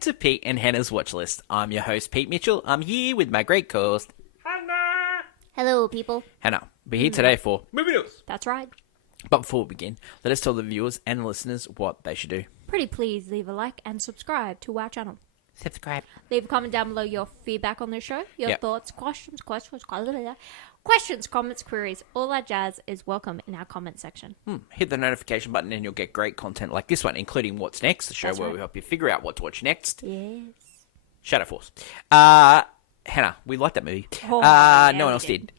to Pete and Hannah's Watchlist. I'm your host, Pete Mitchell. I'm here with my great co-host, Hannah. Hello, people. Hannah, we're here today for movie news. That's right. But before we begin, let us tell the viewers and listeners what they should do. Pretty please leave a like and subscribe to our channel. Subscribe. Leave a comment down below your feedback on the show, your Yep. thoughts, questions, comments, queries, all that jazz is welcome in our comment section. Hit the notification button and you'll get great content like this one, including What's Next, the show That's where right. we help you figure out what to watch next. Yes. Shadow Force. Hannah, we liked that movie. Oh, yeah, no one we else did.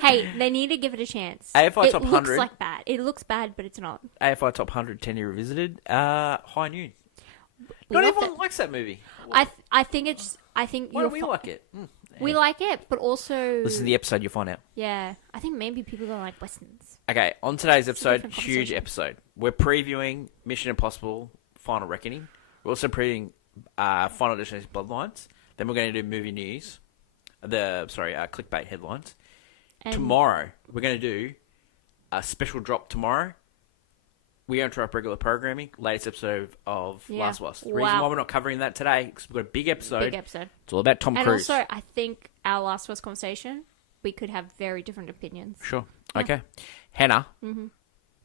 Hey, they need to give it a chance. AFI it Top looks 100. like bad. It looks bad, but it's not. AFI Top 100 10-year revisited. High Noon. We Not loved everyone it. likes that movie. I think it's. I think Why you'll don't we like it? We like it, but also Listen to the episode, you'll find out. yeah. I think maybe people don't like westerns. Okay, on today's episode, different huge conversation. episode. We're previewing Mission Impossible Final Reckoning. We're also previewing Final Destination Bloodlines. Then we're going to do movie news. Clickbait headlines. And Tomorrow, we're going to do a special drop tomorrow. We interrupt regular programming. Latest episode of Yeah. Last of Us. The Wow. reason why we're not covering that today is because we've got a big episode. big episode. It's all about Tom And Cruise. also, I think our Last of Us conversation, we could have very different opinions. Sure. Yeah. Okay. Hannah,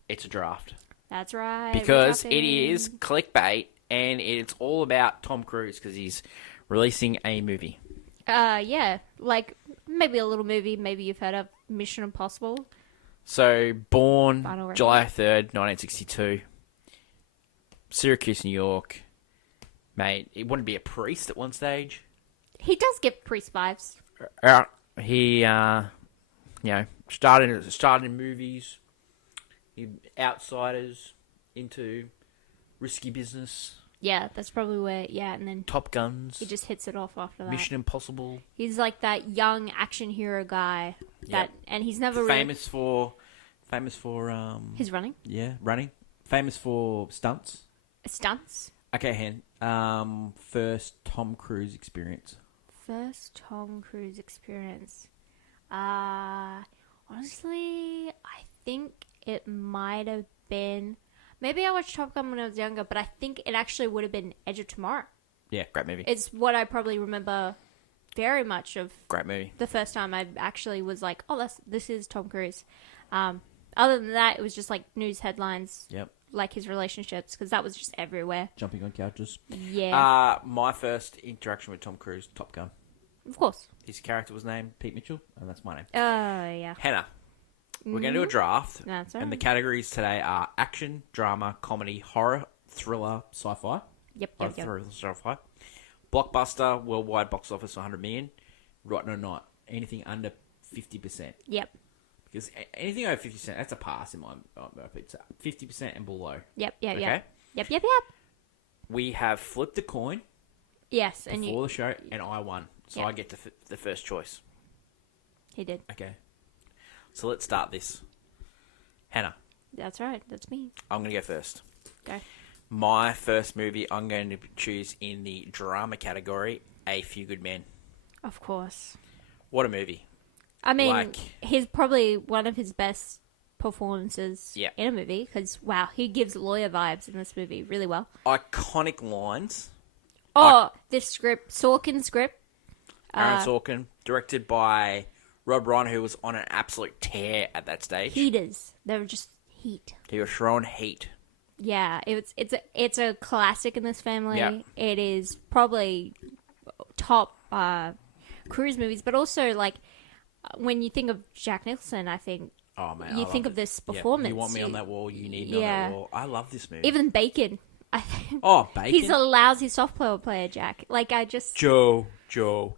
it's a draft. That's right. Because we're it dropping- is clickbait and it's all about Tom Cruise because he's releasing a movie. Yeah, like maybe a little movie. Maybe you've heard of Mission Impossible. So, born Final Reckoning. July 3rd, 1962. Syracuse, New York. Mate, he wanted to be a priest at one stage. He does give priest vibes. He, started in movies. Outsiders into risky business. Yeah, that's probably where. Yeah, and then Top Guns. he just hits it off after that. Mission Impossible. He's like that young action hero guy. And he's never Famous for He's running running. Famous for stunts. stunts. Okay, Hen. First Tom Cruise experience. First Tom Cruise experience. Honestly, I think it might have been. Maybe I watched Top Gun when I was younger, but I think it actually would have been Edge of Tomorrow. Yeah, great movie. It's what I probably remember very much of Great movie. the first time I actually was like, oh, this is Tom Cruise. Other than that, it was just like news headlines, Yep. like his relationships, because that was just everywhere. Jumping on couches. Yeah, My first interaction with Tom Cruise, Top Gun. of course. His character was named Pete Mitchell, and that's my name. Yeah. Hannah, we're going to do a draft. That's And the right. categories today are action, drama, comedy, horror, thriller, sci-fi. Yep. Thriller, sci-fi. Blockbuster, worldwide box office 100 million. Rotten or not, anything under 50%. Yep. Because anything over 50%, that's a pass in my it's 50% and below. Yep. Okay? Yep. We have flipped a coin Yes, and before the show, and I won. So Yeah. I get the first choice. he did. Okay. So let's start this. Hannah, That's right. That's me. I'm going to go first. Go. My first movie I'm going to choose in the drama category, A Few Good Men. Of course. What a movie. I mean, Like- he's probably one of his best performances Yeah. in a movie because, wow, he gives lawyer vibes in this movie really well. Iconic lines. Oh, this script, Sorkin's script. Aaron Sorkin, directed by Rob Reiner, who was on an absolute tear at that stage. Heaters. They were just heat. He was throwing heat. Yeah, it's a classic in this family. Yeah. It is probably top cruise movies, but also like when you think of Jack Nicholson, I think Oh, man. you think of this performance. You want me on that wall, you need me on Yeah. that wall. I love this movie. Even Bacon. I think Oh, Bacon. he's a lousy softball player, Jack. Like I just Joe,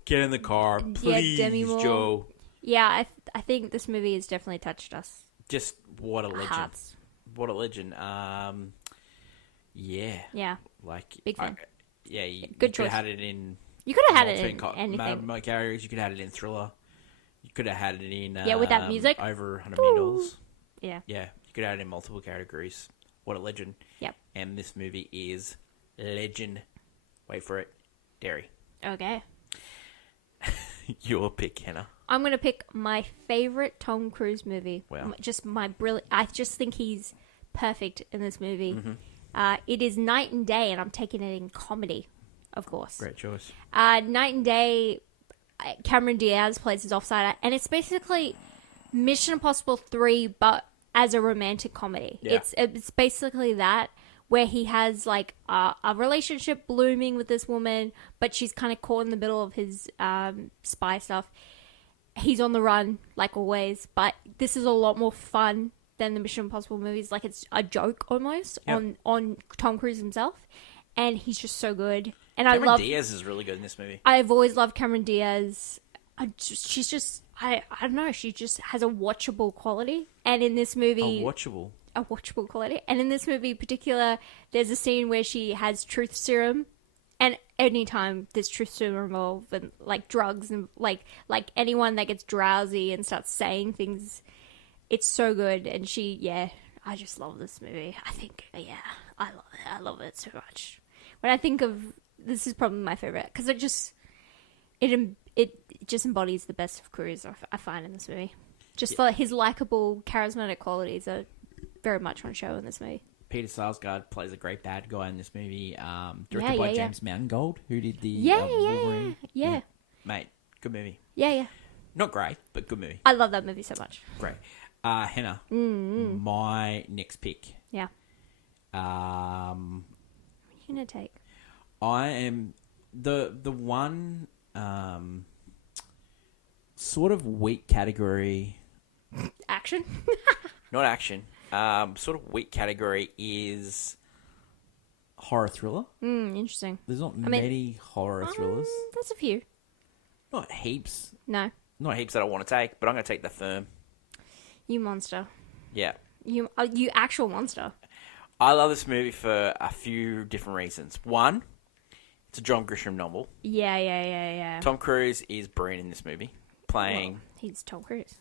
get in the car, please, Demi Moore. Joe. yeah, I think this movie has definitely touched us. Just what a legend. Hearts. What a legend. Yeah. Yeah, Like, Big fan. you Good could choice. have had it in you could have had it in multi- anything. my categories. You could have had it in thriller. You could have had it in Yeah, with that music. over $100 million. Yeah. Yeah, you could have had it in multiple categories. What a legend. Yep. And this movie is legend. Wait for it. Dairy. Okay. Your pick, Hannah. I'm going to pick my favorite Tom Cruise movie. Wow. Just my brilliant. I just think he's perfect in this movie. Mm-hmm. It is Night and Day, and I'm taking it in comedy. of course. Great choice. Night and Day, Cameron Diaz plays his offsider, and it's basically Mission Impossible 3, but as a romantic comedy. Yeah. It's basically that, where he has like a relationship blooming with this woman, but she's kind of caught in the middle of his spy stuff. He's on the run, like always, but this is a lot more fun than the Mission Impossible movies. Like, it's a joke almost on Tom Cruise himself, and he's just so good. And Cameron Diaz is really good in this movie. I've always loved Cameron Diaz. She's just, I don't know, she just has a watchable quality. And in this movie... A watchable quality. And in this movie in particular, there's a scene where she has truth serum. And anytime there's truth serum involved, and like drugs, and like anyone that gets drowsy and starts saying things, it's so good. And I just love this movie. I think, I love it. I love it so much. When I think of, this is probably my favorite, because it just embodies the best of Cruise, I find, in this movie. Just for his likable, charismatic qualities are very much on show in this movie. Peter Sarsgaard plays a great bad guy in this movie, directed by James Mangold, who did the Wolverine. Yeah. Mate, good movie. Yeah. Not great, but good movie. I love that movie so much. Great. Hannah, my next pick. Yeah. Um, What are you going to take? I am the one sort of weak category. Action? Not action. Sort of weak category is... Horror thriller. Interesting. There's not many horror thrillers. There's a few. Not heaps. No. Not heaps that I want to take, but I'm going to take The Firm. You monster. Yeah. You actual monster. I love this movie for a few different reasons. One, it's a John Grisham novel. Yeah. Tom Cruise is brilliant in this movie, playing... Well, he's Tom Cruise.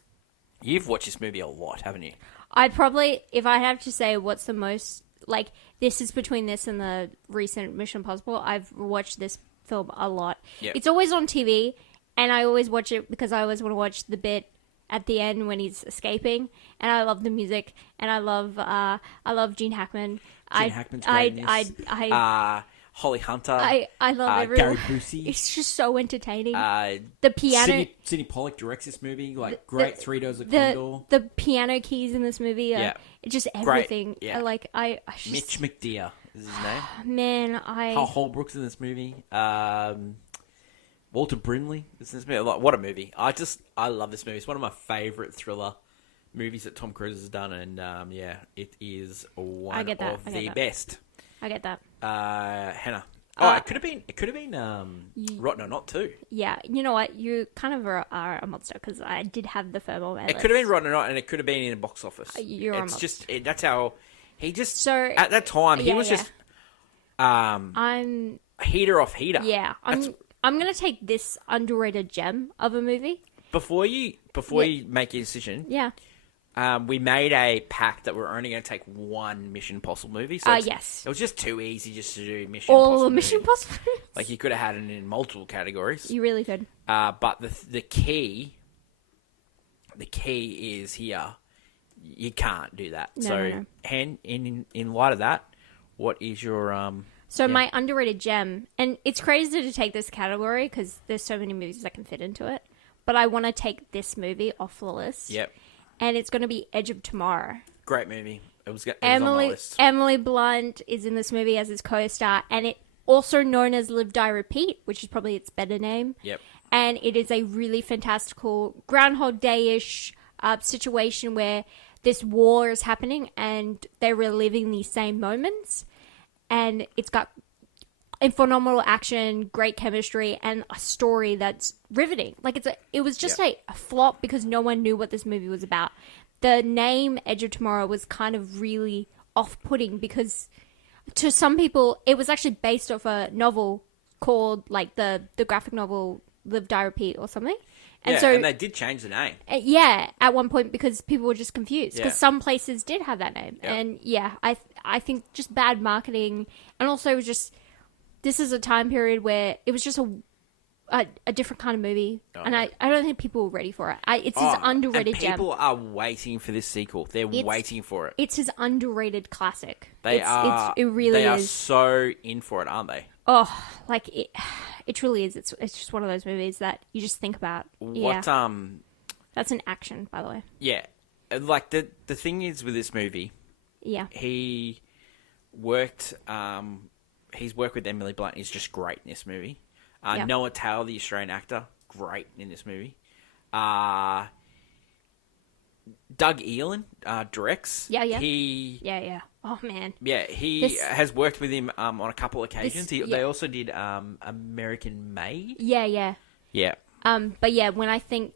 You've watched this movie a lot, haven't you? I'd probably, if I have to say what's the most, like, this is between this and the recent Mission Impossible, I've watched this film a lot. Yep. It's always on TV, and I always watch it because I always want to watch the bit at the end when he's escaping, and I love the music, and I love Gene Hackman. Gene Hackman's great in this. Holly Hunter. I love everyone. Gary Busey. It's just so entertaining. The piano... Sidney Pollack directs this movie. Like, great Three Doors of the Condor. The piano keys in this movie are just everything. Great. Yeah. I just, Mitch McDear is his name. Man, Hal Holbrook's in this movie. Walter Brimley is in this movie. What a movie. I love this movie. It's one of my favourite thriller movies that Tom Cruise has done, and it is one of the best. I get that. Hannah. It could have been Rotten or Not too. Yeah, you know what? You kind of are a monster, because I did have The Firm on my list. It could have been Rotten or Not, and it could have been in the box office. You're a monster. Just that's how he just. So at that time, he was just. I'm heater off heater. Yeah, I'm gonna take this underrated gem of a movie. Before you make your decision. Yeah. We made a pact that we're only going to take one Mission Impossible movie. So yes. It was just too easy just to do Mission Impossible. All Mission Impossible. Like, you could have had it in multiple categories. You really could. But the key is here. You can't do that. No. In light of that, what is your So my underrated gem, and it's crazy to take this category because there's so many movies that can fit into it, but I want to take this movie off the list. Yep. And it's going to be Edge of Tomorrow. Great movie. It was on my list. Emily Blunt is in this movie as his co-star, and it also known as Live, Die, Repeat, which is probably its better name. Yep. And it is a really fantastical Groundhog Day-ish situation where this war is happening and they're reliving these same moments. And it's got phenomenal action, great chemistry, and a story that's riveting. Like, it was just a flop because no one knew what this movie was about. The name Edge of Tomorrow was kind of really off-putting because to some people it was actually based off a novel called, like, the graphic novel Live, Die, Repeat or something. And and they did change the name. At one point because people were just confused because some places did have that name. Yeah. And I think just bad marketing, and also it was just, this is a time period where it was just a different kind of movie, and I don't think people were ready for it. It's his underrated gem. People are waiting for this sequel. They're waiting for it. It's his underrated classic. It really is. They are so in for it, aren't they? Oh, like it truly is. It's just one of those movies that you just think about. Yeah. That's an action, by the way. Yeah. Like, the thing is with this movie, Yeah. he worked, his work with Emily Blunt is just great in this movie. Yeah. Noah Taylor, the Australian actor, great in this movie. Doug Elan directs. Yeah. Yeah. Oh, man. Yeah, he has worked with him on a couple of occasions. They also did American Made. Yeah. Yeah. But yeah, when I think,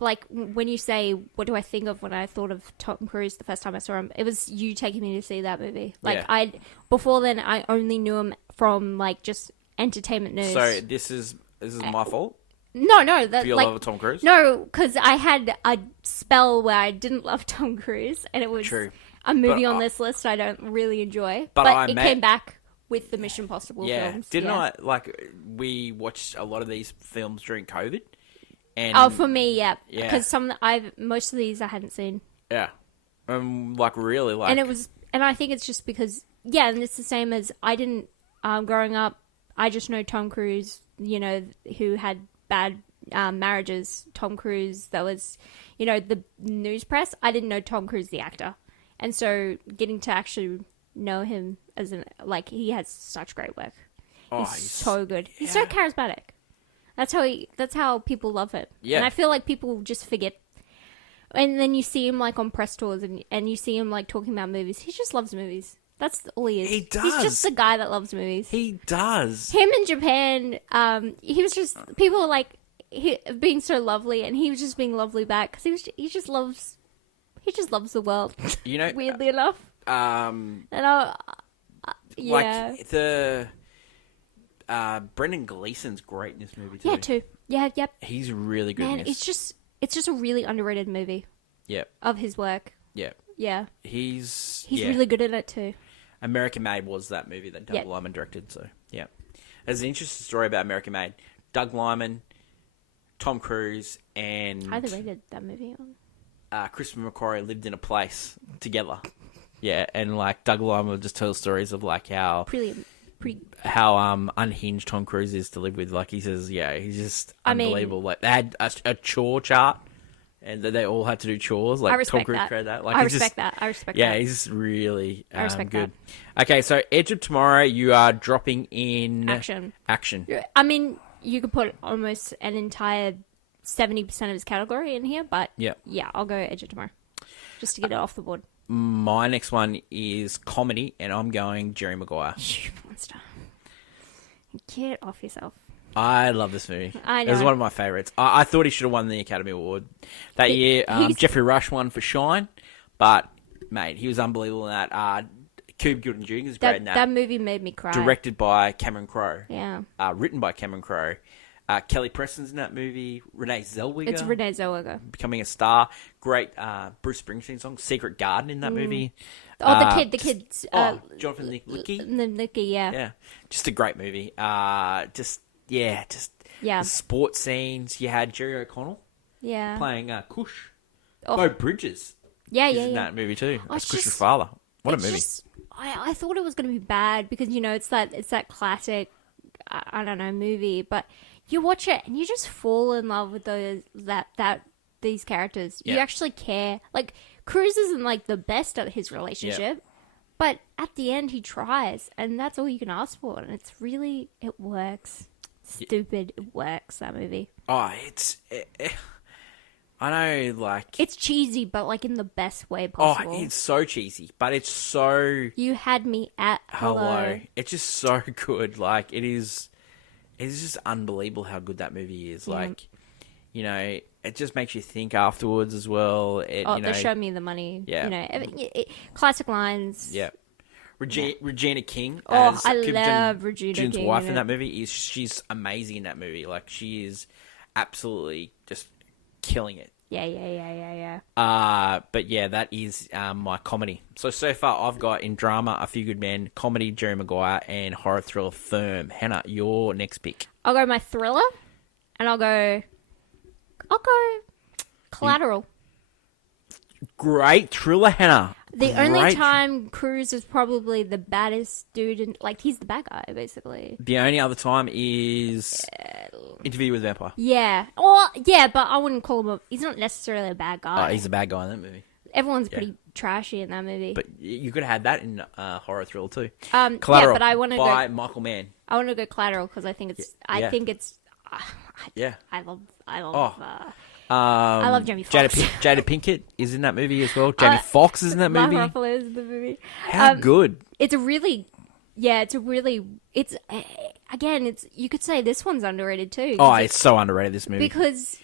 like, when you say, what do I think of when I thought of Tom Cruise the first time I saw him, it was you taking me to see that movie. Like, Yeah. before then, I only knew him from, like, just entertainment news. So this is my fault No, for your love of Tom Cruise? No, because I had a spell where I didn't love Tom Cruise, and it was True. a movie But on this list I don't really enjoy. But I it met- came back with the Mission Impossible Yeah. films. Didn't yeah. I? Like, we watched a lot of these films during COVID. And Oh, for me, yeah. Yeah. Because most of these I hadn't seen. Yeah. Like, really, like... And I think it's just because, yeah, and it's the same as I didn't, growing up, I just know Tom Cruise, you know, who had bad marriages. Tom Cruise, that was, you know, the news press. I didn't know Tom Cruise, the actor. And so getting to actually know him he has such great work. Oh, he's so good. He's so yeah. charismatic. That's how people love him. Yeah. And I feel like people just forget. And then you see him like on press tours and you see him like talking about movies. He just loves movies. That's all he is. He does. He's just a guy that loves movies. He does. Him in Japan, he was just, people were like, being so lovely, and he was just being lovely back because he just loves the world. You know, weirdly enough. And yeah. like the Brendan Gleeson's great in this movie too. Yeah, too. Yeah, yep. He's really good Man, in this. it's just a really underrated movie Yep. of his work. Yep. Yeah. He's Really good at it too. American Made was that movie that Doug Yep. Liman directed. So yeah, there's an interesting story about American Made. Doug Liman, Tom Cruise, and Highly rated that movie. Christopher McQuarrie lived in a place together. Yeah, and like Doug Liman would just tell stories of like how unhinged Tom Cruise is to live with. Like he says, yeah, he's just unbelievable. Like they had a chore chart, and they all had to do chores. Like I respect Tom Cruise that. created that. Like I respect that. Yeah, that. he's really I respect good. Okay, so Edge of Tomorrow, you are dropping in Action. Yeah. You could put almost an entire 70% of his category in here, but Yeah. I'll go Edge of Tomorrow just to get it off the board. My next one is comedy, and I'm going Jerry Maguire. You monster. Get off yourself. I love this movie. I know. It was one of my favourites. I thought he should have won the Academy Award that year. Jeffrey Rush won for Shine, but mate, he was unbelievable in that. Cuba Gooding Jr. is great in that. That movie made me cry. Directed by Cameron Crowe. Yeah. Written by Cameron Crowe. Kelly Preston's in that movie. Renee Zellweger. It's Renee Zellweger. Becoming a star. Great Bruce Springsteen song. Secret Garden in that movie. Oh, the kids. Jonathan Nicki. Nicki, yeah. Yeah. Just a great movie. The sports scenes. You had Jerry O'Connell playing Cush. Bo Bridges. Yeah, is in that movie too. Oh, That's Cush's father. What a movie. I thought it was going to be bad because, you know, it's that classic, I don't know, movie, but you watch it and you just fall in love with these characters. Yeah. You actually care. Like, Cruz isn't like the best at his relationship, but at the end he tries, and that's all you can ask for, and it works. Stupid, it works, that movie. Oh, I know, like... It's cheesy, but like in the best way possible. Oh, it's so cheesy, but it's so... You had me at hello. It's just so good. Like, it's just unbelievable how good that movie is. Yeah. Like, you know, it just makes you think afterwards as well. They show me the money. Yeah. You know, classic lines. Yeah. Regina King. Oh, as I Kim love Regina Jun's King wife in in it. that movie. She's amazing in that movie. Like, she is absolutely just killing it. Yeah. But yeah, that is my comedy. So far I've got in drama A Few Good Men, comedy Jerry Maguire, and horror thriller Firm. Hannah, your next pick. I'll go my thriller, and I'll go Collateral. Great thriller, Hannah. The only great. time Cruise is probably the baddest dude, and like he's the bad guy basically. The only other time is Interview with a Vampire. Yeah, or yeah, but I wouldn't call him he's not necessarily a bad guy. Oh, he's a bad guy in that movie. Everyone's pretty trashy in that movie. But you could have had that in horror thriller too. Yeah, Collateral but I want to by go. Michael Mann. I want to go Collateral because I think it's. I think it's. Yeah. I love. I love Jamie Foxx. Jada Pinkett is in that movie as well. Jamie Foxx is in that movie. Mark Ruffalo is in the movie. How good! It's a really. Yeah, it's a really. It's again. It's you could say this one's underrated too. Oh, it's so underrated, this movie. Because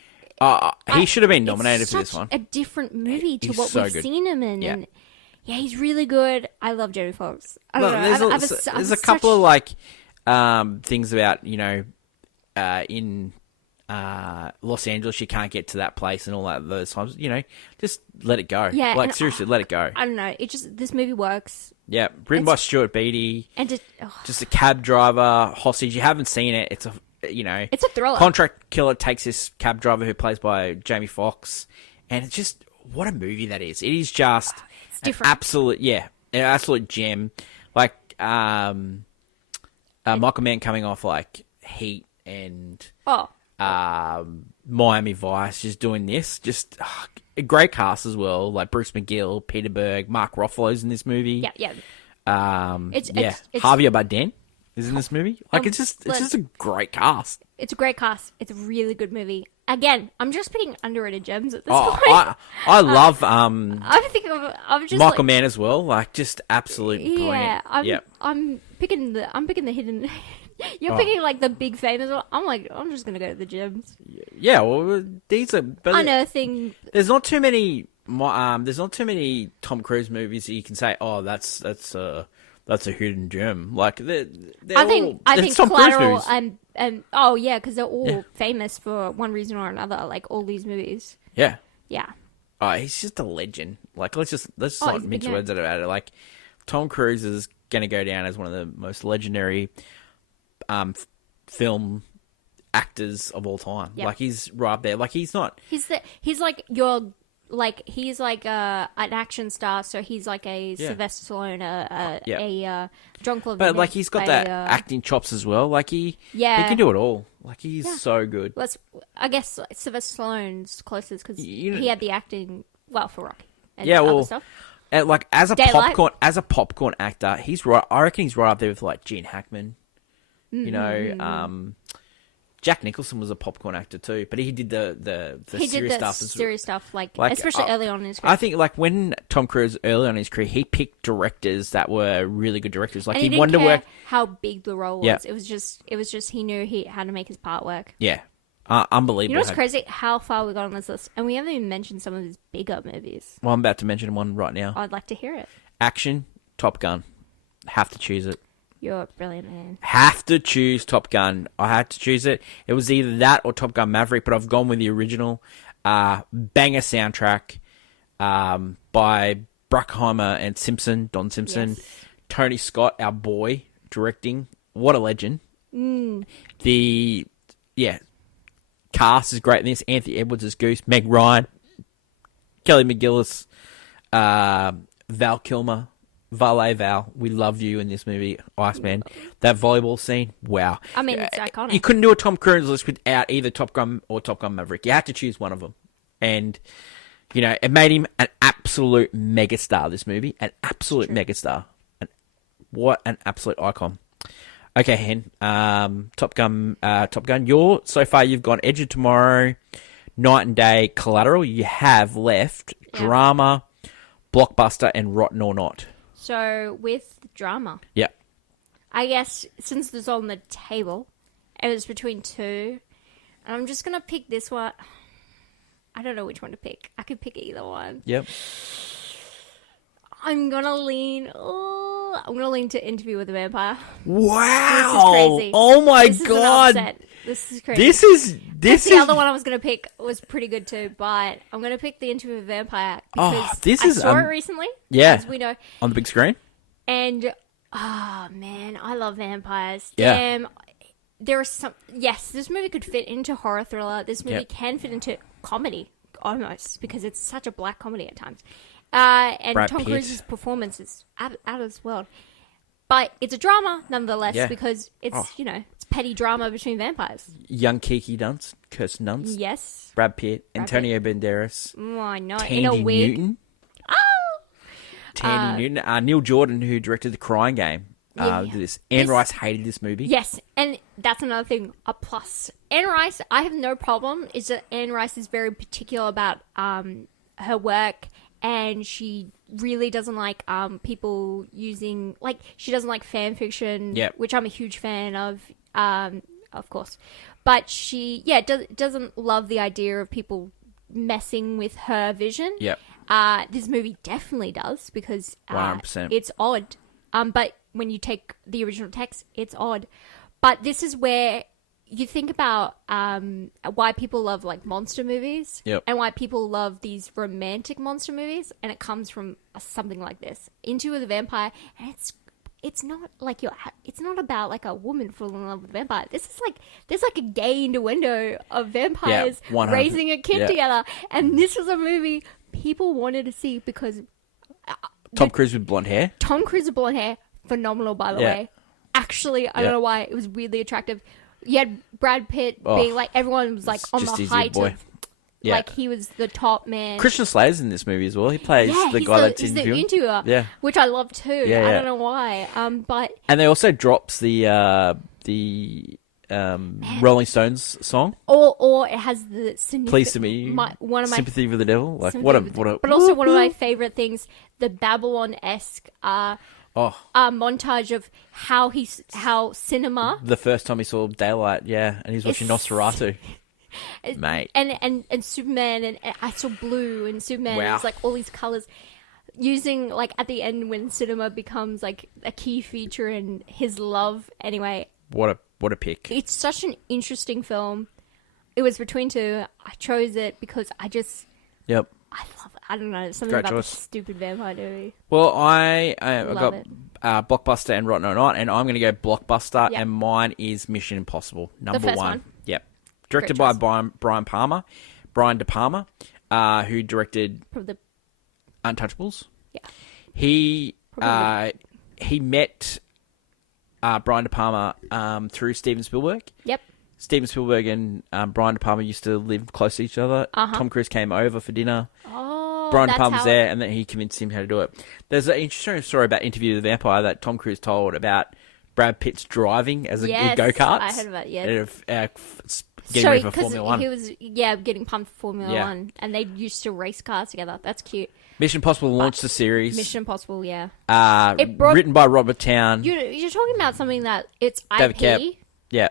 he should have been nominated it's for this such one. a different movie to He's what so we've good. seen him in. Yeah. And yeah, he's really good. I love Jamie Foxx. I don't Well, know. there's a couple of like things about in Los Angeles you can't get to that place and all that those times. Just let it go. Yeah, like and seriously, let it go. I don't know. It just this movie works. Yeah, written by Stuart Beattie. And Just a cab driver hostage. You haven't seen it. It's a it's a thriller. Contract killer takes this cab driver who plays by Jamie Foxx, and it's just what a movie that is. It is just It's different. an absolute gem. Like Michael Mann coming off like Heat and Miami Vice, just doing this, just a great cast as well. Like Bruce McGill, Peter Berg, Mark Ruffalo's in this movie. Yeah. It's It's Javier Bardem is in this movie. Like it's just a great cast. It's a great cast. It's a really good movie. Again, I'm just picking underrated gems at this Oh, point. I love I'm just Michael like, Mann as well. Like just absolute brilliant. I'm picking the hidden. You're picking like the big famous one. I'm just gonna go to the gems. Yeah, well, these are. But Unearthing. there's not too many. There's not too many Tom Cruise movies that you can say, oh, that's a hidden gem. Like I think Tom Cruise Collateral movies. and oh yeah, because they're all famous for one reason or another. Like all these movies. Yeah. Yeah. Oh, he's just a legend. Like let's he's not a big mince name. words about it. Like Tom Cruise is going to go down as one of the most legendary film actors of all time. Yep. Like he's right up there. Like he's not. He's like an action star, so he's like a Sylvester Stallone, a John Cleese. But like he's got that acting chops as well. Like he can do it all. Like he's so good. I guess Sylvester Stallone's closest because he had the acting for Rocky. And Yeah, other well, stuff. like as a Daylight. popcorn actor, he's right. I reckon he's right up there with like Gene Hackman. Jack Nicholson was a popcorn actor too, but he did the serious stuff. Serious stuff, like especially early on in his career. I think like when Tom Cruise early on in his career, he picked directors that were really good directors. Like and he didn't wanted to care work. how big the role was. Yeah. It was just he knew how to make his part work. Yeah, unbelievable. You know what's crazy? How far we got on this list, and we haven't even mentioned some of his bigger movies. Well, I'm about to mention one right now. I'd like to hear it. Action, Top Gun. Have to choose it. You're a brilliant man. Have to choose Top Gun. I had to choose it. It was either that or Top Gun Maverick, but I've gone with the original. Banger soundtrack by Bruckheimer and Simpson, Don Simpson. Yes. Tony Scott, our boy, directing. What a legend. The cast is great in this. Anthony Edwards as Goose. Meg Ryan. Kelly McGillis. Val Kilmer. Val, we love you in this movie, Iceman. That volleyball scene, wow. I mean, it's iconic. You couldn't do a Tom Cruise list without either Top Gun or Top Gun Maverick. You had to choose one of them. And, it made him an absolute megastar, this movie. An absolute megastar. What an absolute icon. Okay, Hen. Top Gun. So far, you've gone Edge of Tomorrow, Night and Day, Collateral. You have left Drama, Blockbuster, and Rotten or Not. So with drama, Yeah. I guess since it's on the table, it was between two, and I'm just gonna pick this one. I don't know which one to pick. I could pick either one. Yep. I'm gonna lean. Oh, I'm gonna lean to Interview with a Vampire. Wow! This is crazy. Oh my This is god! an upset. This is crazy. This is The other one I was gonna pick was pretty good too, but I'm gonna pick the Interview with a Vampire because I saw it recently. Yeah. As we know. On the big screen. And man, I love vampires. Yeah. Damn, there are some. Yes, this movie could fit into horror thriller. This movie can fit into comedy almost because it's such a black comedy at times. And Brad Tom Pitt. Cruise's performance is out of this world. But it's a drama, nonetheless, Yeah. because it's, it's petty drama between vampires. Young Kiki Dunst, Kirsten Dunst, Yes. Brad Pitt, Antonio Banderas, Oh, I know. In a Tandy wig. Newton. Oh! Tandy Newton. Neil Jordan, who directed The Crying Game. Did this. Anne Rice hated this movie. Yes, and that's another thing, a plus. Anne Rice, I have no problem, is that Anne Rice is very particular about her work, and she really doesn't like people using, like, she doesn't like fan fiction, which I'm a huge fan of course. But she, doesn't love the idea of people messing with her vision. Yep. This movie definitely does, because 100%. it's odd. But when you take the original text, it's odd. But this is where you think about why people love, like, monster movies, and why people love these romantic monster movies, and it comes from something like this, Into the Vampire, and it's not like it's not about, like, a woman falling in love with a vampire. This is like, there's like a gay innuendo of vampires raising a kid together, and this was a movie people wanted to see because Tom Cruise with blonde hair. Tom Cruise with blonde hair, phenomenal, by the way. Actually, I don't know why, it was weirdly attractive. You had Brad Pitt being like, everyone was like on the height of, like, he was the top man. Christian Slater's in this movie as well. He plays the guy that's he's the interviewing. interviewer, which I love too. Yeah, I don't know why, but and they also drops the Rolling Stones song. Or it has the Pleased to me. one of my Sympathy for the Devil. Like Sympathy what a with what a. but also one of my favorite things, the Babylon-esque montage of how cinema. The first time he saw daylight, and he's watching Nosferatu. Mate. And Superman, and I saw blue, and Superman is like all these colors, using, like, at the end when cinema becomes like a key feature in his love. Anyway, What a pick. it's such an interesting film. It was between two. I chose it because I just I love it. I don't know, something Great about choice. this stupid vampire movie. Well, I got it. Blockbuster and Rotten or Not, and I'm going to go Blockbuster, and mine is Mission Impossible, number first one. one. Yep. Directed by Brian De Palma, who directed Probably Untouchables. Yeah. He met Brian De Palma through Steven Spielberg. Yep. Steven Spielberg and Brian De Palma used to live close to each other. Tom Cruise came over for dinner. Oh, Brian De Palma was there, and then he convinced him how to do it. There's an interesting story about Interview with the Vampire that Tom Cruise told about Brad Pitt's driving as in go-karts. I heard about it, getting ready for Formula One. He was getting pumped for Formula One, and they used to race cars together. That's cute. Mission Impossible launched the series. Mission Impossible, Written by Robert Town. You're talking about something that it's David Kep. IP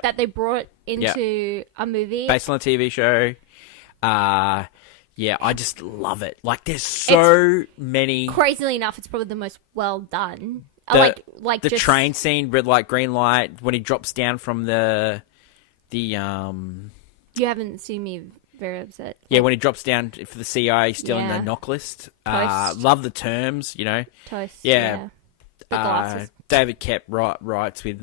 that they brought into a movie. Based on a TV show. I just love it. Like, there's so many... Crazily enough, it's probably the most well done. The train scene, red light, green light, when he drops down from the You haven't seen me very upset. Yeah, when he drops down for the CIA, still in the knock list. Love the terms, Toast. Yeah. The glasses. David Kep writes with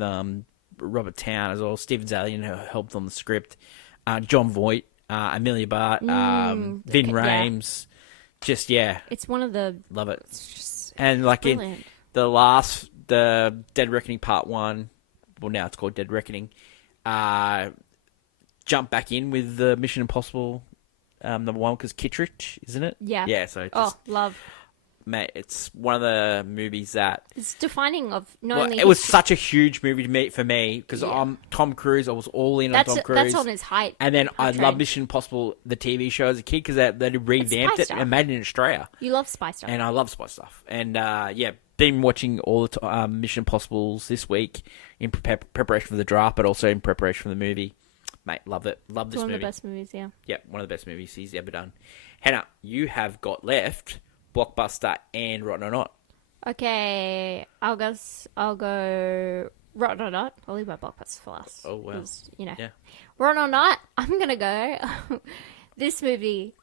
Robert Town as well. Steven Zalian who helped on the script. John Voight, Amelia Bart, Vin Rames. Just, It's one of the... Love it. And like brilliant. in the Dead Reckoning Part 1, well, now it's called Dead Reckoning, jump back in with the Mission Impossible number one, because Kittredge, isn't it? Yeah. Yeah, so love. Mate, it's one of the movies that... It's defining of not only... It was such a huge movie for me, because I'm Tom Cruise. I was all in on Tom Cruise. That's on his height. And then I love Mission Impossible, the TV show, as a kid, because they revamped it and made it in Australia. You love spy stuff. And I love spy stuff. And, been watching all the Mission Impossibles this week in preparation for the draft, but also in preparation for the movie. Mate, love it. Love this movie. One of the best movies, yeah. Yeah, one of the best movies he's ever done. Hannah, you have got left Blockbuster and Rotten or Not. Okay, I'll go Rotten or Not. I'll leave my Blockbuster for last. Oh, wow. Yeah. Rotten or Not, I'm going to go. This movie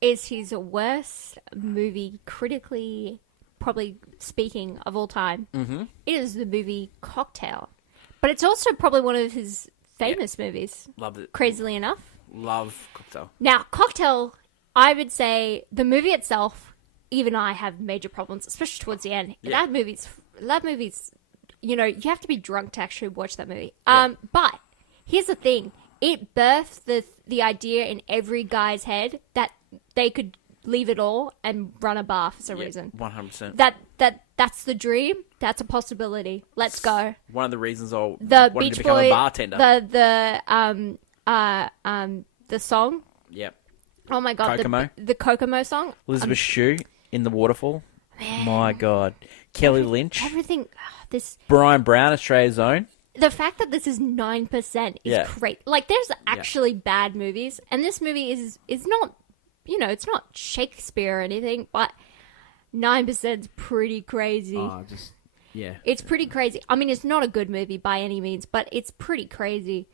is his worst movie, critically, probably speaking, of all time. Mm-hmm. It is the movie Cocktail. But it's also probably one of his famous movies. Love it. Crazily enough. Love Cocktail. Now, Cocktail, I would say the movie itself even I have major problems, especially towards the end. Yeah. That movie's, you have to be drunk to actually watch that movie. Yeah. But here's the thing: it birthed the idea in every guy's head that they could leave it all and run a bar for some reason. 100%. That's the dream. That's a possibility. Let's go. One of the reasons I The wanted Beach to become Boy, a bartender. the song. Yep. Oh my god, Kokomo. the Kokomo song. Elizabeth Shue in The Waterfall. My God. Kelly Lynch. Everything. This Brian Brown, Australia's Own. the fact that this is 9% is great. Like, there's actually bad movies, and this movie is not, it's not Shakespeare or anything, but 9% is pretty crazy. It's pretty crazy. I mean, it's not a good movie by any means, but it's pretty crazy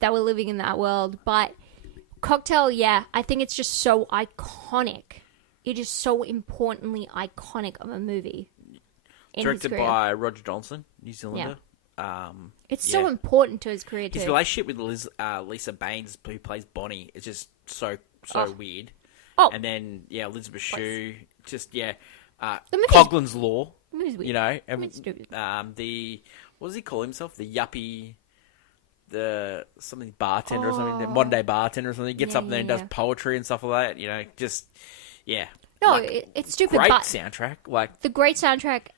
that we're living in that world. But Cocktail, I think it's just so iconic. It is so importantly iconic of a movie. Directed by Roger Johnson, New Zealander. It's so important to his career, too. His relationship with Lisa Baines, who plays Bonnie, is just so weird. Oh. And then, Elizabeth Shue, movie's- Coughlin's Law. The movie's weird. And, stupid. what does he call himself? The yuppie, something bartender or something, the modern day bartender or something. He gets up there and does poetry and stuff like that, No, it's stupid, great but soundtrack, the great soundtrack,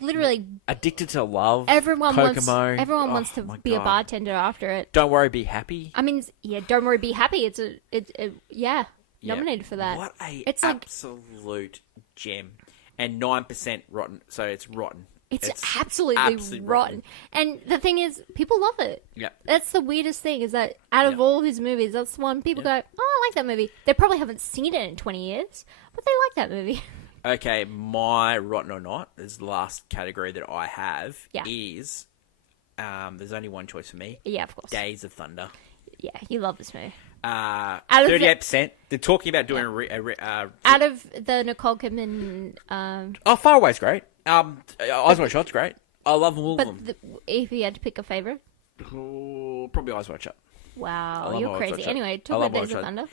literally Addicted to Love, everyone Kokomo. wants to be a bartender after it. Don't Worry, Be Happy. I mean, Don't Worry, Be Happy. It's nominated for that. What it's absolute gem. And 9% rotten, so it's rotten. It's absolutely rotten. And the thing is, people love it. Yeah. That's the weirdest thing, is that out of all his movies, that's the one people go, oh, I like that movie. They probably haven't seen it in 20 years, but they like that movie. Okay, my rotten or not is the last category that I have is, there's only one choice for me. Yeah, of course. Days of Thunder. Yeah, you love this movie. 38%. They're talking about doing out of the Nicole Kidman. Far Away's great. Eyes Wide Shut's great. I love all of them. But if you had to pick a favorite, probably Eyes Wide Shut. Wow, love you're Eyes crazy. Wide Shut. Anyway, talk about Days of Thunder.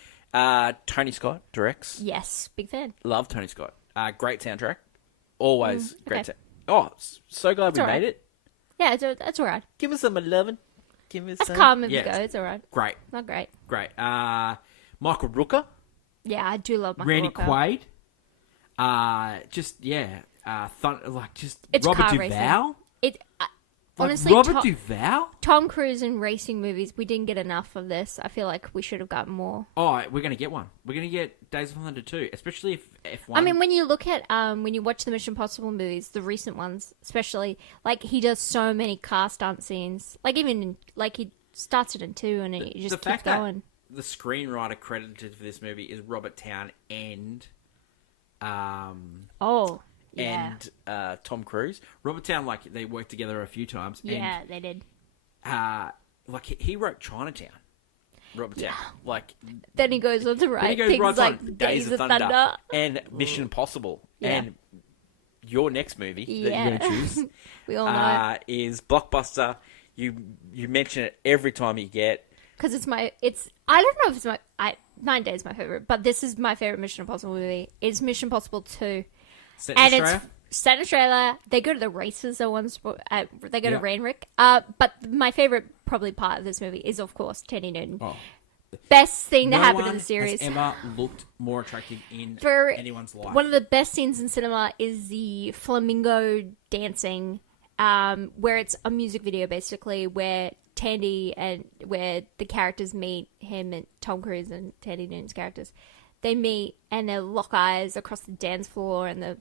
Tony Scott directs. Yes, big fan. Love Tony Scott. Great soundtrack. Always great. Okay. So glad we made it. Yeah, that's alright. Give us some 11. Give us As some. calm as it goes, it's alright. Great. Not great. Great. Michael Rooker. Yeah, I do love Michael Randy Rooker. Quaid. It's Robert car Duvall. racing. Honestly, Robert Duvall? Tom Cruise in racing movies, we didn't get enough of this. I feel like we should have gotten more. Oh, we're going to get one. We're going to get Days of Thunder 2, especially if F1... I mean, when you look at, when you watch the Mission Impossible movies, the recent ones especially, like, he does so many car stunt scenes. Like, even, he starts it in 2 and he just keeps going. The screenwriter credited for this movie is Robert Towne and... And Tom Cruise. Robert Towne, they worked together a few times. Yeah, they did. He wrote Chinatown. Robert Towne. Then he goes on to write things right like on Days of Thunder. And Mission Impossible. Yeah. And your next movie that you're going to choose we all know it. Is Blockbuster. You mention it every time you get. Because I don't know if it's 9 Days is my favorite, but this is my favorite Mission Impossible movie. It's Mission Impossible 2. It's set in Australia. They go to the races at once. They go to Randwick. But my favorite probably part of this movie is, of course, Teddy Newton. Oh. Best thing to happen in the series. No one has ever looked more attractive in anyone's life. One of the best scenes in cinema is the flamingo dancing, where it's a music video, basically, where where the characters meet, him and Tom Cruise and Teddy Newton's characters. They meet and they lock eyes across the dance floor, and the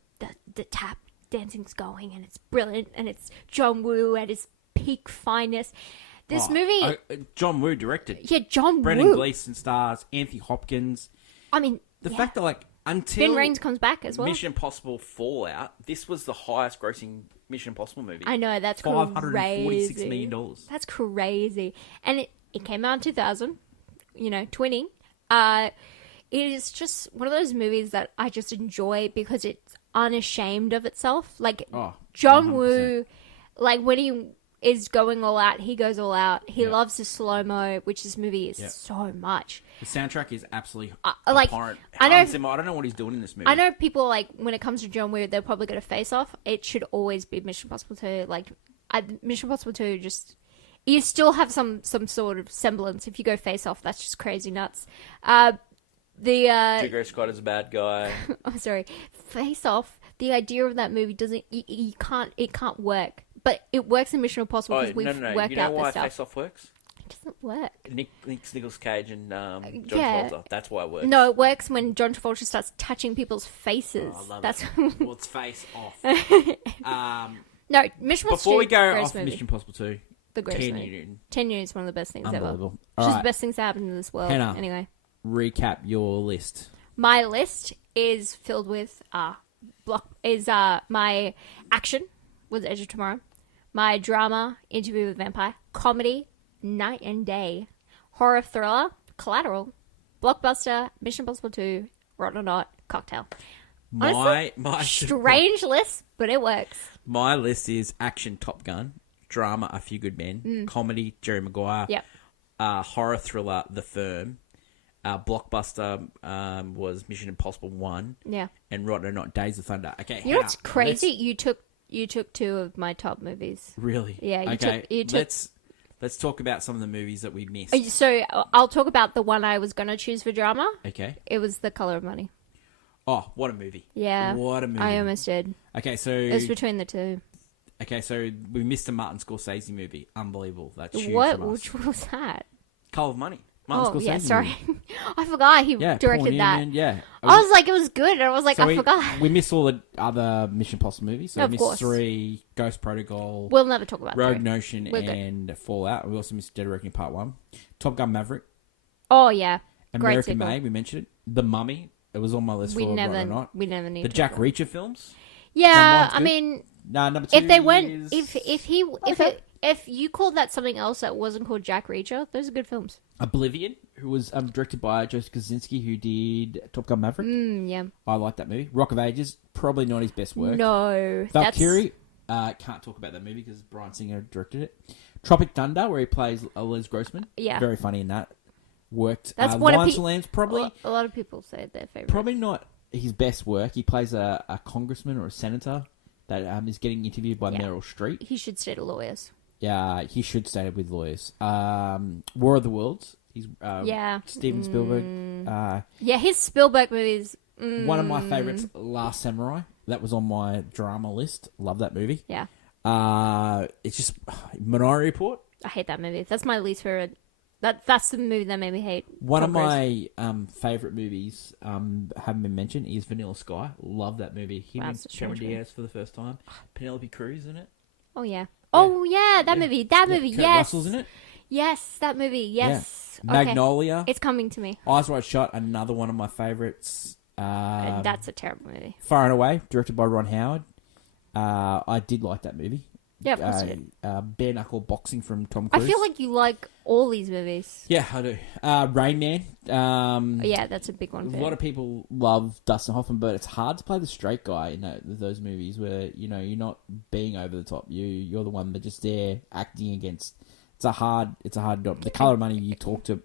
tap dancing's going, and it's brilliant, and it's John Woo at his peak fineness. This movie... John Woo directed. Yeah, John Woo. Brendan Gleeson stars, Anthony Hopkins. I mean... The fact that, until... Vin Rames comes back as well. Mission Impossible Fallout, this was the highest grossing Mission Impossible movie. I know, that's $546 crazy. million. That's crazy. And it came out in 2000, twinning. It is just one of those movies that I just enjoy because it's unashamed of itself. John 100%. Woo, when he is going all out. He goes all out. He loves the slow-mo, which this movie is so much. The soundtrack is absolutely like, abhorrent. I know- I don't know what he's doing in this movie. I know people, like, when it comes to John Woo, they're probably going to face off. It should always be Mission Impossible 2. Like, Mission Impossible 2 just... You still have some sort of semblance. If you go face off, that's just crazy nuts. Jigger Scott is a bad guy. I'm sorry. Face Off, the idea of that movie doesn't... It can't work. But it works in Mission Impossible because we've worked you know out why this stuff. Face Off works? It doesn't work. Nicolas Cage and John yeah. Travolta. That's why it works. No, it works when John Travolta starts touching people's faces. Oh, I love That's it. Well, it's Face Off. No, Mission Impossible. Before we go greatest off movie. Mission Impossible 2, The greatest 10 movie. Newton. 10 Years is one of the best things ever. Unbelievable. It's All just right, the best things that happen in this world. Hannah. Anyway, recap your list. my list is filled with my action was Edge of Tomorrow, my drama Interview with a Vampire, comedy Night and Day, horror thriller Collateral, blockbuster Mission Impossible 2, Rotten or Not, Cocktail. Honestly, My strange list, but it works. My list is action Top Gun, drama A Few Good Men, comedy Jerry Maguire, Yep. Horror thriller The Firm, blockbuster was Mission Impossible 1, Yeah. and Rotten or Not Days of Thunder. Okay, You know what's crazy? You took two of my top movies. Really? Yeah, you took. Let's talk about some of the movies that we missed. So I'll talk about the one I was going to choose for drama. Okay. It was The Color of Money. Oh, what a movie! Yeah. What a movie! I almost did. Okay, so It was between the two. okay, so we missed a Martin Scorsese movie. Unbelievable! That's huge What? from us. Which one was that? Color of Money. Martin Oh, Scorsese yeah, sorry. movie. I forgot he Yeah, directed Paul that. Newman, yeah. I was like, it was good. And I was like, I forgot. We missed all the other Mission Impossible movies. So Of we missed course. 3, Ghost Protocol, We'll never talk about Rogue that. Nation, We're good. and Fallout. We also missed Dead Reckoning Part 1. Top Gun Maverick. Oh, yeah. Great American sequel. Made, we mentioned it. The Mummy. It was on my list for Rotten or Not. We never need The to Jack talk about it. Reacher films. Yeah, Number 1's I good. mean, Nah, number 2 if they went, is... if you called that something else that wasn't called Jack Reacher, those are good films. Oblivion, who was directed by Joseph Kosinski, who did Top Gun Maverick. Yeah. I like that movie. Rock of Ages, probably not his best work. No, Valkyrie, can't talk about that movie because Bryan Singer directed it. Tropic Thunder, where he plays Les Grossman. Yeah. Very funny in that. Worked. That's one of Lions and Lambs, probably a lot of people say their favorite. probably not his best work. He plays a congressman or a senator that is getting interviewed by Meryl Streep. He should stay to lawyers. Yeah, he should stay with lawyers. War of the Worlds. He's Steven Spielberg. Yeah, his Spielberg movies. One of my favorites, Last Samurai. That was on my drama list. Love that movie. Yeah, It's just Minority Report. I hate that movie. That's my least favorite. That's the movie that made me hate. One Tom of Cruise. my favorite movies haven't been mentioned is Vanilla Sky. Love that movie. Him Wow, and it's a Cameron strange Diaz for the first time. Penelope Cruz in it. Oh yeah. Oh yeah, that movie. That movie. Kurt Yes. Russell's in it. Yes, that movie. Yes. Yeah. Okay. Magnolia. It's coming to me. Eyes Wide Shut. Another one of my favorites. That's a terrible movie. Far and Away, directed by Ron Howard. I did like that movie. Yeah, of course you did. Bare Knuckle Boxing from Tom I Cruise. feel like you like all these movies. Yeah, I do. Rain Man. Yeah, that's a big one. A lot of people love Dustin Hoffman, but it's hard to play the straight guy in those movies where you're not being over the top. You're the one that's just there acting against. It's a hard job. The Color of Money you talked about.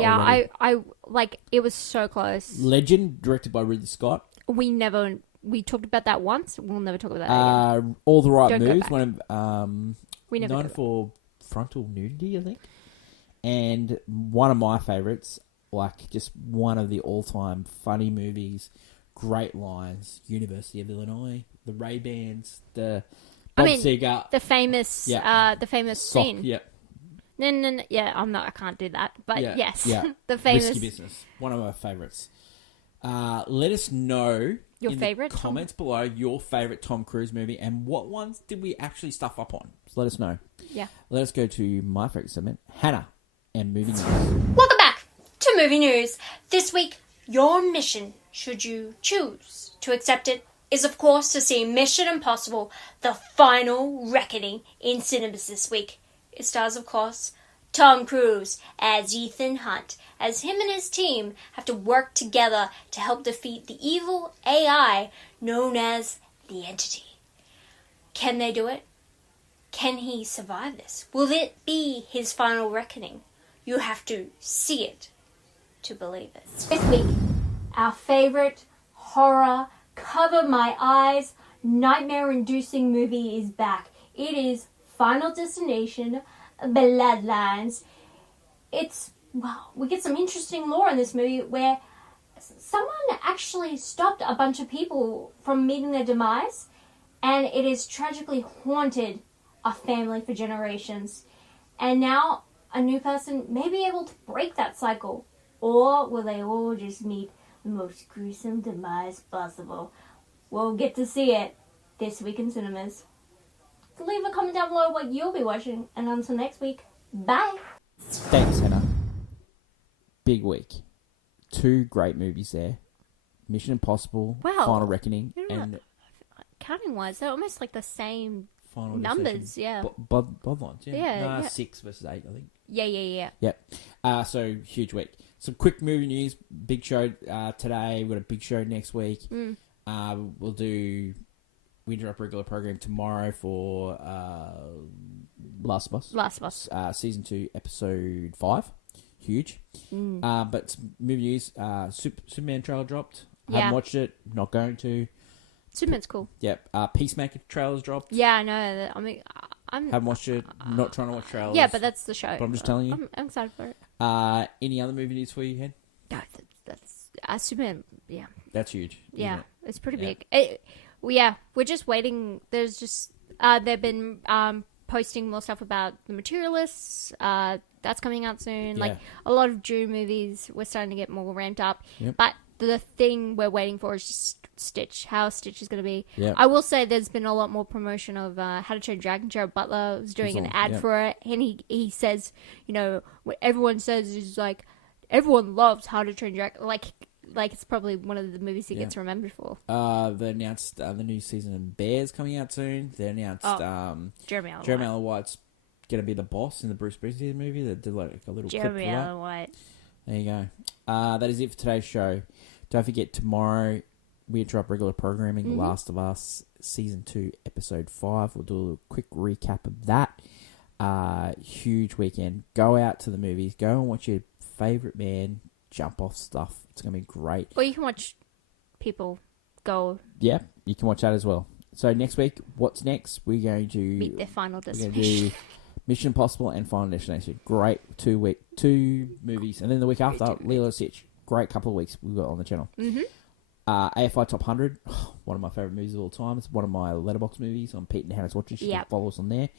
Yeah, already. I like it was so close. Legend, directed by Ridley Scott. We talked about that once. We'll never talk about that again. All the Right Don't go Moves. back. One of We never known do that. for frontal nudity, I think. And one of my favorites, like just one of the all-time funny movies, great lines. University of Illinois, the Ray-Bans, the Bob Seger, the famous scene. Yeah, No, yeah, I can't do that. But yeah, yes, yeah. the famous. Risky Business, one of my favorites. Let us know Your in favourite the comments below your favorite Tom Cruise movie and what ones did we actually stuff up on. So let us know. Yeah. Let us go to my favorite segment, Hannah and movie news. Welcome back to Movie News. This week, your mission, should you choose to accept it, is of course to see Mission Impossible: The Final Reckoning in cinemas this week. It stars, of course, Tom Cruise as Ethan Hunt, as him and his team have to work together to help defeat the evil AI known as the Entity. Can they do it? Can he survive this? Will it be his final reckoning? You have to see it to believe it. This week, our favourite horror, cover my eyes, nightmare-inducing movie is back. It is Final Destination Bloodlines. We get some interesting lore in this movie where someone actually stopped a bunch of people from meeting their demise, and it has tragically haunted a family for generations. And now a new person may be able to break that cycle, or will they all just meet the most gruesome demise possible? We'll get to see it this week in cinemas. Leave a comment down below what you'll be watching, and until next week, bye! Thanks, Hannah. Big week. 2 great movies there. Mission Impossible, Wow. Final Reckoning, You know what? and Counting-wise, they're almost like the same Final numbers, Destination. yeah. Bloodlines, yeah. Yeah, yeah. 6 versus 8, I think. Yeah. Yep. So, huge week. Some quick movie news. Big show today. We've got a big show next week. We'll do... We interrupt regular program tomorrow for Last of Us. Season 2, episode 5. Huge. But some movie news. Superman trailer dropped. Yeah. Haven't watched it. Not going to. Superman's cool. Yep. Peacemaker trailers dropped. Yeah, I know. I mean, I'm... Haven't watched it. Not trying to watch trailers. Yeah, but that's the show. But I'm just telling you. I'm excited for it. Any other movie news for you, Hen? No, that's Superman, yeah. That's huge. Yeah, Isn't it? it's pretty Yeah. big. We're just waiting. There's just they've been posting more stuff about the Materialists. That's coming out soon. Yeah. Like a lot of June movies, we're starting to get more ramped up. Yep. But the thing we're waiting for is just Stitch. How Stitch is going to be. Yep. I will say there's been a lot more promotion of How to Train Your Dragon. Jared Butler was doing an ad Yep. for it, and he says, you know, what everyone says is like everyone loves How to Train Your Dragon. Like it's probably one of the movies he gets remembered for. They announced the new season of Bears coming out soon. They announced Jeremy Allen White's going to be the boss in the Bruce Springsteen movie. They did like a little clip for Jeremy that. Allen White. There you go. That is it for today's show. Don't forget, tomorrow we interrupt regular programming. Last of Us Season 2, Episode 5. We'll do a little quick recap of that. Huge weekend. Go out to the movies. Go and watch your favourite band jump off stuff. It's going to be great. Or you can watch people go Yeah, you can watch that as well. So next week, what's next? We're going to meet their final we're going to destination. do Mission Impossible and Final Destination. Great 2 movies. And then the week after, Lilo & Stitch. Great couple of weeks we've got on the channel. AFI Top 100. One of my favourite movies of all time. It's one of my letterbox movies on Pete and Hannah's Watchlist. You can follow us on there.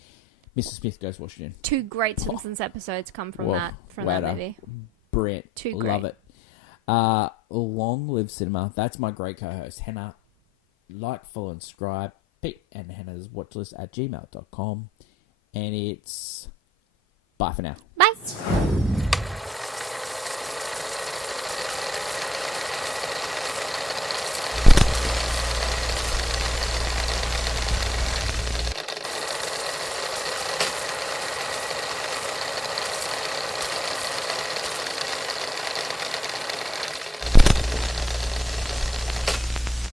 Mr. Smith Goes Washington. 2 great Simpsons episodes come from that movie. Brilliant. 2 Love great. it. Long live cinema. That's my great co-host, Hannah. Like, follow, and subscribe. Pete and Hannah's Watchlist at gmail.com. And it's bye for now. Bye.